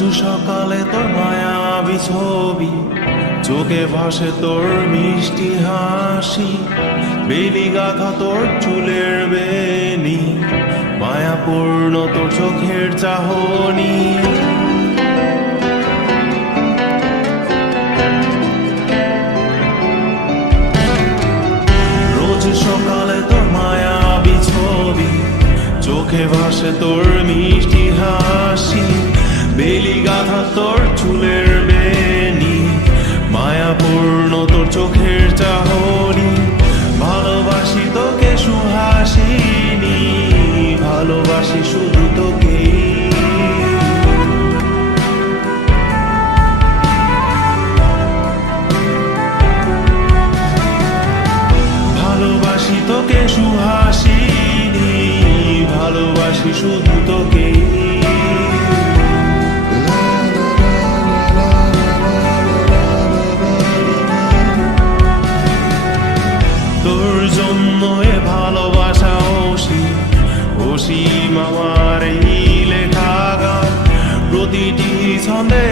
রোজ সকালে তোর মায়াবী ছবি, চোখে ভাসে তোর মিষ্টি হাসি, বেলি গাথা তোর চুলের বেনি, মায়াপূর্ণ তোর চোখের চাহনি। রোজ সকালে তোর মায়াবী ছবি, চোখে ভাসে তোর মিষ্টি হাসি, বেলি গাথা তোর চুলের বেনি, মায়াপূর্ণ তোর চোখের চাহনি। ভালোবাসি তোকে সুহাসিনী, ভালোবাসি শুধু তোকে। ভালোবাসি তোকে সুহাসিনী, ভালোবাসি শুধু তোকে। তোর জন্য এ ভালোবাসা অসীম, অসীম আমার এই লেখা গান, প্রতিটি ছন্দে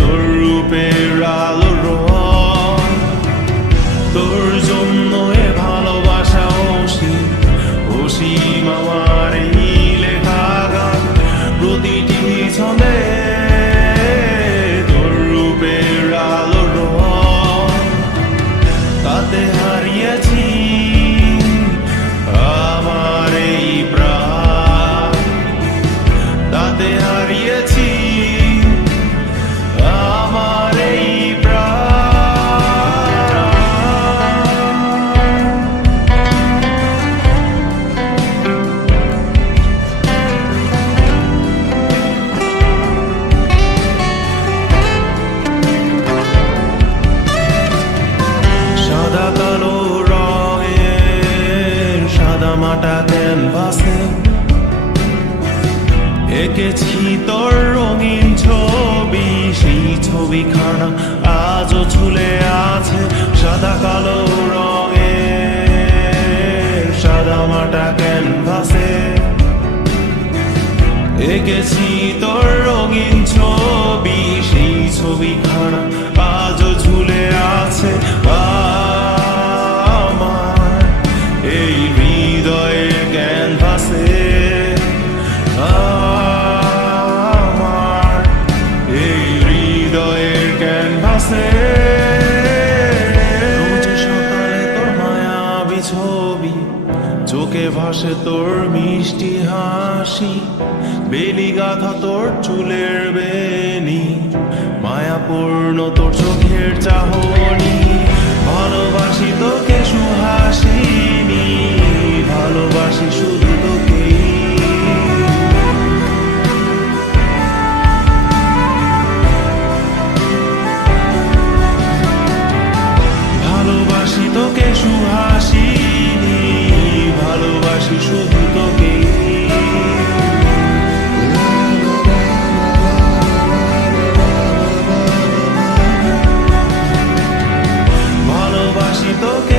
তোর রূপের আলো রং। তোর জন্য এ ভালোবাসা অসীম, অসীম আমার এই লেখা গান, প্রতিটি ছন্দে তোর রূপের আলো রং। তাতে হারিয়েছি আমার এই প্রাণ, তাতে হারিয়েছি আমার এই প্রাণ। সাদা কালো রঙের সাদা মাটা ক্যানভাসে এঁকেছি তোর রঙিন ছবি, সেই ছবিখানা আজও ঝুলে আছে। সাদা কালো রঙের সাদা মাটা ক্যানভাসে এঁকেছি তোর রঙিন ছবি, সেই ছবিখানা আজও ঝুলে আছে আমার এই হৃদয়ের ক্যানভাসে। আমার এই হৃদয়ের ক্যানভাসে। রোজ সকালে তোর মায়াবী ছবি, চোখে ভাসে তোর মিষ্টি হাসি, বেলি গাথা তোর চুলের বেনি, মায়াপূর্ণ তোর চোখের চাহনি। ভালোবাসি তোকে সুহাসিনী, ভালোবাসি শুধু তোকে। ভালোবাসি তোকে সুহাসিনী, ভালোবাসি শুধু তোকে। ভালোবাসি তোকে